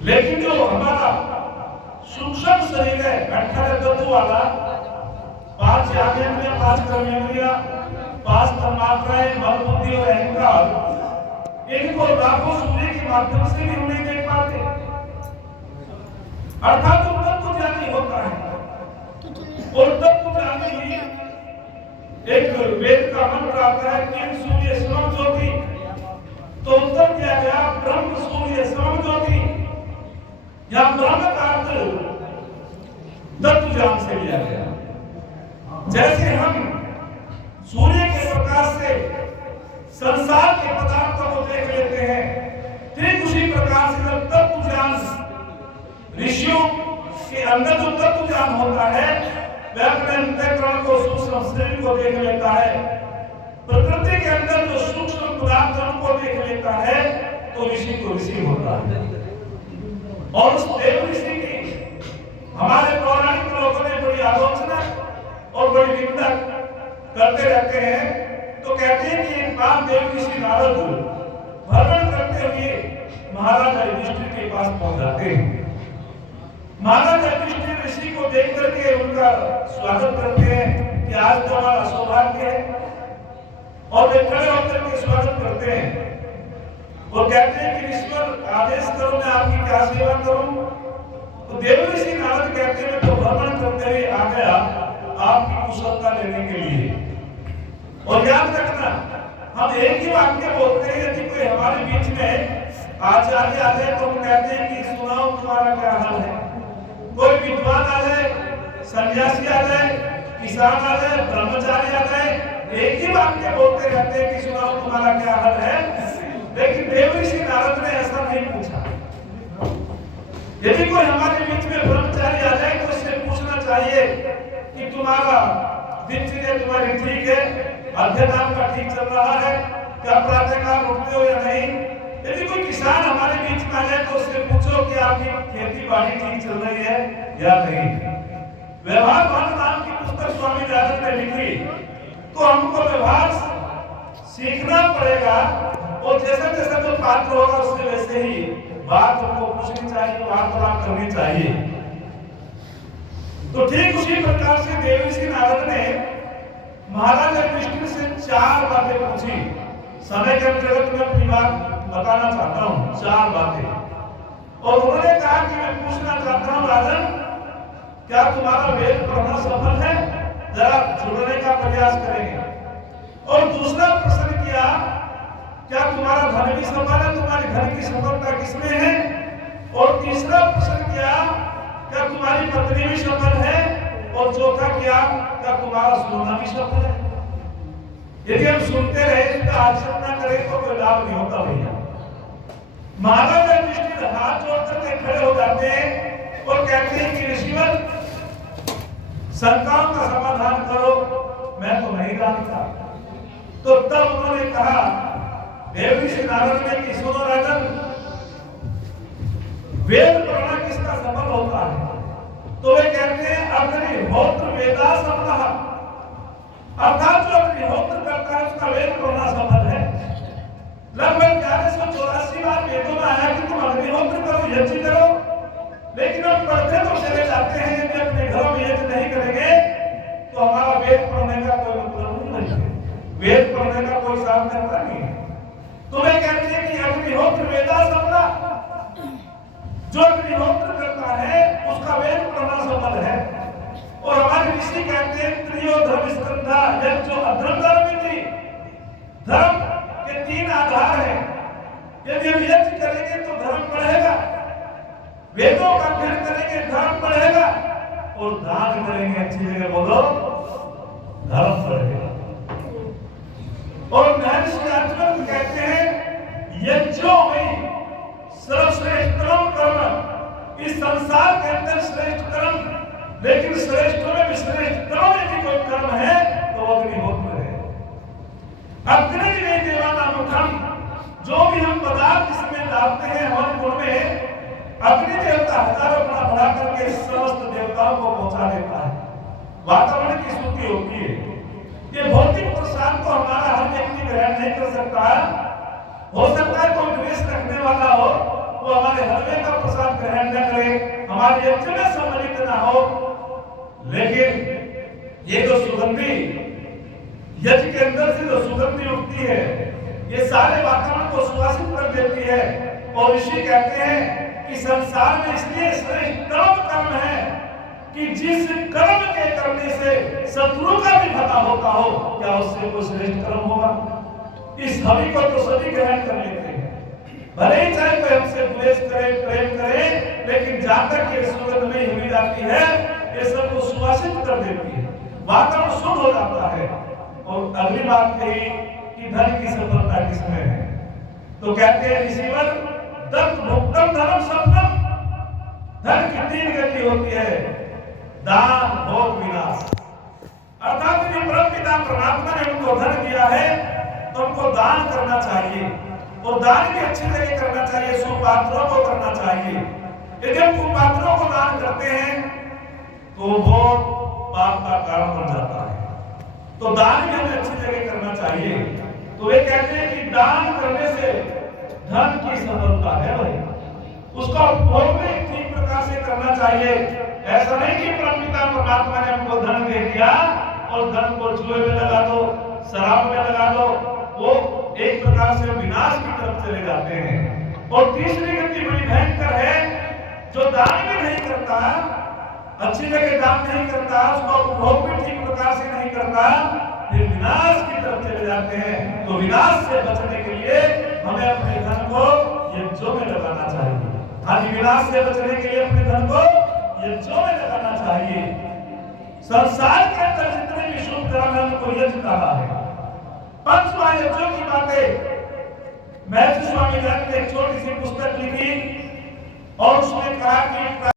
लेकिन जो हमारा सूक्ष्म शरीर है 18 तत्व वाला, 5 ज्ञानेंद्रिय, 5 कर्मेंद्रिय, 5 तन्मात्राएं, मन, बुद्धि और अहंकार, इनको लाखों सूर्य के माध्यम से भी हम नहीं देख पाते। अर्थात वो तत्व ज्ञानी होता है और तत्व ज्ञानी ही एक वेद का मंत्र आता है किम सूर्य समम ज्योति, तो उत्तर दिया गया ब्रह्म सूर्य समम ज्योति। या ब्रह्म का अर्थ तत्व ज्ञान से लिया गया। जैसे हम सूर्य के प्रकाश से संसार के पदार्थों को देख लेते हैं, ठीक उसी प्रकार से जब तत्व ज्ञान ऋषियों के अंदर जो तत्व ज्ञान होता है वह अपने अंतःकरण को, सूक्ष्म शरीर को देख लेता है। प्रकृति के अंदर जो सूक्ष्म पदार्थों को देख लेता है तो ऋषि को ऋषि होता है। और उस देव ऋषि की हमारे पौराणिक लोगों ने बड़ी आलोचना और बड़ी निंदा करते रहते हैं। तो कहते हैं कि एक बार देव ऋषि नारद भ्रमण करते हुए महाराज युधिष्ठिर के पास पहुंच जाते हैं। महाराज युधिष्ठिर ऋषि को देख करके उनका स्वागत करते हैं कि आज तो हमारा सौभाग्य है, और वे खड़े होकर के स्वागत करते हैं और कहते हैं कि ईश्वर आदेश करो, मैं आपकी क्या सेवा करूं। तो देव ऋषि नारद कहते हैं तो भ्रमण करते हुए आ गया आपकी कुशलता लेने के लिए। और याद रखना, हम एक ही वाक्य बोलते हैं, यदि कोई हमारे बीच में आचार्य आ जाए तो हम कहते हैं कि सुनाओ तुम्हारा क्या हाल है। कोई विद्वान आ जाए, सन्यासी आ जाए, किसान आ जाए, ब्रह्मचारी आ जाए, एक ही वाक्य बोलते रहते हैं कि सुनाओ तुम्हारा क्या हाल है। लेकिन देव ऋषि नारद ने ऐसा नहीं पूछा। यदि कोई हमारे बीच में ब्रह्मचारी आ जाए तो उससे पूछना चाहिए कि तुम्हारा दिनचर्या तुम्हारी ठीक है, अध्ययन आपका ठीक चल रहा है, क्या प्रातःकाल उठते हो या नहीं। यदि कोई किसान हमारे बीच में आ जाए तो उससे पूछो कि आपकी खेती बाड़ी ठीक चल रही है या नहीं। व्यवहार भानु नाम की पुस्तक स्वामी दयानंद ने लिखी, तो हमको व्यवहार सीखना पड़ेगा और जैसा जैसा जो पात्र होगा उससे वैसे ही बात हमको पूछनी चाहिए, वार्तालाप करनी चाहिए। तो ठीक उसी प्रकार से देव ऋषि नारद ने महाराज युधिष्ठिर से 4 बातें पूछी। समय के अंतर्गत मैं अपनी बात बताना चाहता हूँ, 4 बातें। और उन्होंने कहा कि मैं पूछना चाहता हूँ राजन, क्या तुम्हारा वेद पढ़ना सफल है? जरा जुड़ने का प्रयास करेंगे। और दूसरा प्रश्न किया, क्या तुम्हारा धन भी सफल है? तुम्हारी धन की सफलता किसमें है? और तीसरा प्रश्न किया, क्या तुम्हारी पत्नी भी सफल है? और चौथा किया, क्या तुम्हारा सोना भी सफल है? यदि हम सुनते रहे, इसका आचरण न करें तो कोई लाभ नहीं होता भैया। महाराज युधिष्ठिर हाथ जोड़ करके खड़े हो जाते हैं और कहते हैं कि ऋषिवर शंकाओं का समाधान करो, मैं तो नहीं जानता। तो तब उन्होंने कहा देव ऋषि नारद ने कि सुनो राजन, वेद पढ़ना किसका सफल होता है? तो वे कहते हैं अग्निहोत्र वेदा सफलः, अर्थात जो अग्निहोत्र करता है उसका वेद पढ़ना सफल है। लगभग 1184 बार वेदों में आया कि तुम अग्निहोत्र करो, यज्ञ करो, लेकिन हम पढ़ते तो चले जाते हैं। यदि अपने घरों में यज्ञ नहीं करेंगे तो हमारा वेद पढ़ने का कोई मतलब नहीं है, वेद पढ़ने का कोई सार्थकता नहीं है। तो वे कहते हैं कि अग्निहोत्र वेदा सफलः, जो अग्निहोत्र करता है उसका वेद पढ़ना सफल है। और हमारे ऋषि कहते हैं त्रियो धर्म स्कंधा, जो अधर्म धर्म थी, धर्म के 3 आधार हैं। यदि हम यज्ञ करेंगे तो धर्म बढ़ेगा, वेदों का अध्ययन करेंगे धर्म बढ़ेगा, और दान करेंगे, अच्छी जगह बोलो, धर्म बढ़ेगा। और महर्षि अर्जुन कहते हैं यज्ञों में सर्वश्रेष्ठतम कर्म, इस संसार के अंदर श्रेष्ठ कर्म, लेकिन श्रेष्ठों में भी श्रेष्ठतम यदि कोई कर्म है तो वो अग्निहोत्र है। अग्नि में देवाना मुखम, जो भी हम पदार्थ इसमें डालते हैं हवन गुण में, अग्नि देवता हजारों गुना बढ़ा करके समस्त देवताओं को पहुंचा देता है, वातावरण की शुद्धि होती है। ये भौतिक प्रसाद तो हमारा हर व्यक्ति ग्रहण नहीं कर सकता। हो सकता है कोई द्वेष रखने वाला हो, वो हमारे हलवे का प्रसाद हमारे यज्ञ में सम्मिलित ना हो, लेकिन ये जो सुगंधी यज्ञ के अंदर से जो सुगंधी उठती है, ये सारे वातावरण को सुवासित कर देती है। और ऋषि कहते हैं कि संसार में इसलिए श्रेष्ठतम कर्म है कि जिस कर्म के करने से शत्रु का भी भला होता हो, क्या उससे कोई श्रेष्ठ कर्म होगा? इस हवि को तो सभी ग्रहण कर लेते हैं, भले ही चाहे कोई हमसे द्वेष करे, प्रेम करे, लेकिन जहां तक ये सुगंध नहीं हुई जाती है, ये सबको सुवासित कर देती है, वातावरण शुद्ध हो जाता है। और अगली बात कही कि धन की सफलता किसमें है, तो कहते हैं ऋषिवर दत्त भुक्तम धर्म सफलम। धन की तीन गति होती है, दान, भोग, विनाश। अर्थात यदि परमपिता परमात्मा ने उनको धन दिया है तो उनको दान करना चाहिए, और दान भी अच्छी जगह करना चाहिए, सुपात्रों को करना चाहिए। यदि हम कुपात्रों को दान करते हैं तो वो पाप का कारण बन जाता है, तो दान भी हमें अच्छी जगह करना चाहिए। तो वे कहते हैं कि दान करने से धन की सफलता है भाई, उसका उपभोग भी ठीक प्रकार से करना चाहिए। ऐसा नहीं कि परमपिता परमात्मा ने हमको धन दे दिया और धन को जुए में लगा दो, शराब में लगा दो, वो एक प्रकार से विनाश की तरफ चले जाते हैं। और तीसरी गति बड़ी भयंकर है, जो दान भी नहीं करता, अच्छी जगह दान नहीं करता, उसका उपभोग भी ठीक प्रकार से नहीं करता, फिर विनाश की तरफ चले जाते हैं। तो विनाश से बचने के लिए हमें अपने धन को यज्ञों में लगाना चाहिए। हाँ जी, विनाश से बचने के लिए अपने धन को यज्ञों में लगाना चाहिए। संसार के अंदर जितने भी शुभ कर्म है उनको यज्ञ कहा है। पंच महायज्ञों की बातें महर्षि स्वामी ने एक छोटी सी पुस्तक लिखी और उसमें कहा कि